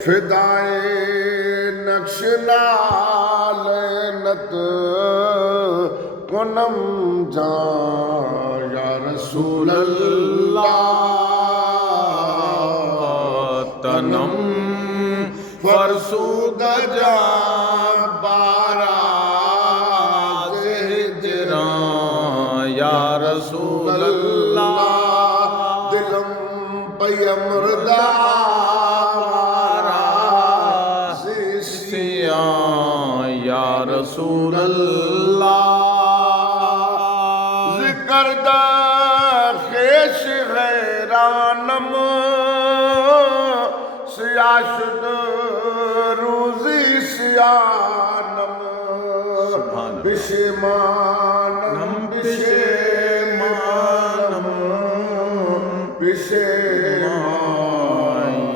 فدائے نقش نالینت کنم جان یا رسول اللہ تنم فرسود جا باراز ہجران یا رسول اللہ دلم پیم ردا یا رسول اللہ ذکر دا خیش غیرانم سیاشد روزی سیانم بشیمانم بشیمان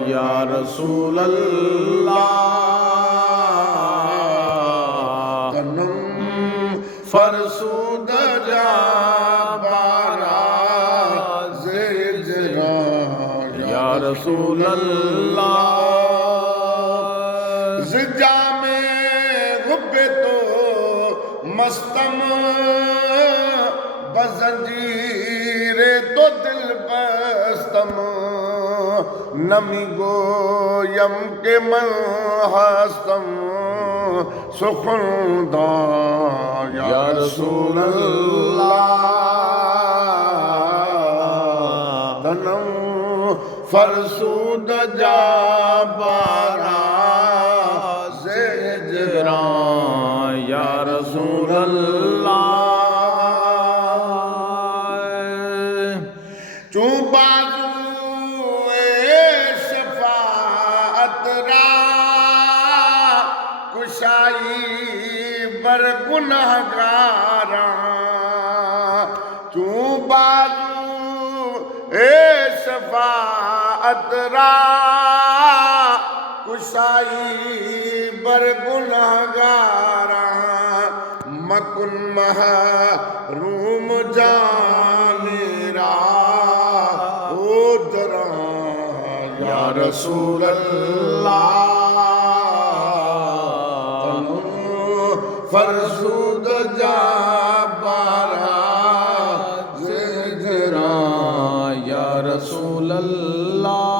یا رسول اللہ فرسود جا باراز ہجران یا رسول اللہ زجا میں غبے تو مستم بزنجیر تو دل بستم نمی گویم کے من ہستم سخندان یا رسول اللہ تنم فرسود جا باراز ہجران یا رسول اللہ چون بازو شفاعت را کشائی بر گنہگاراں چون بازو شفاعت را کشائی بر گنہگاراں مکن محروم جانے را او دراں یا رسول اللہ فرسود جا باراز ہجران یا رسول اللہ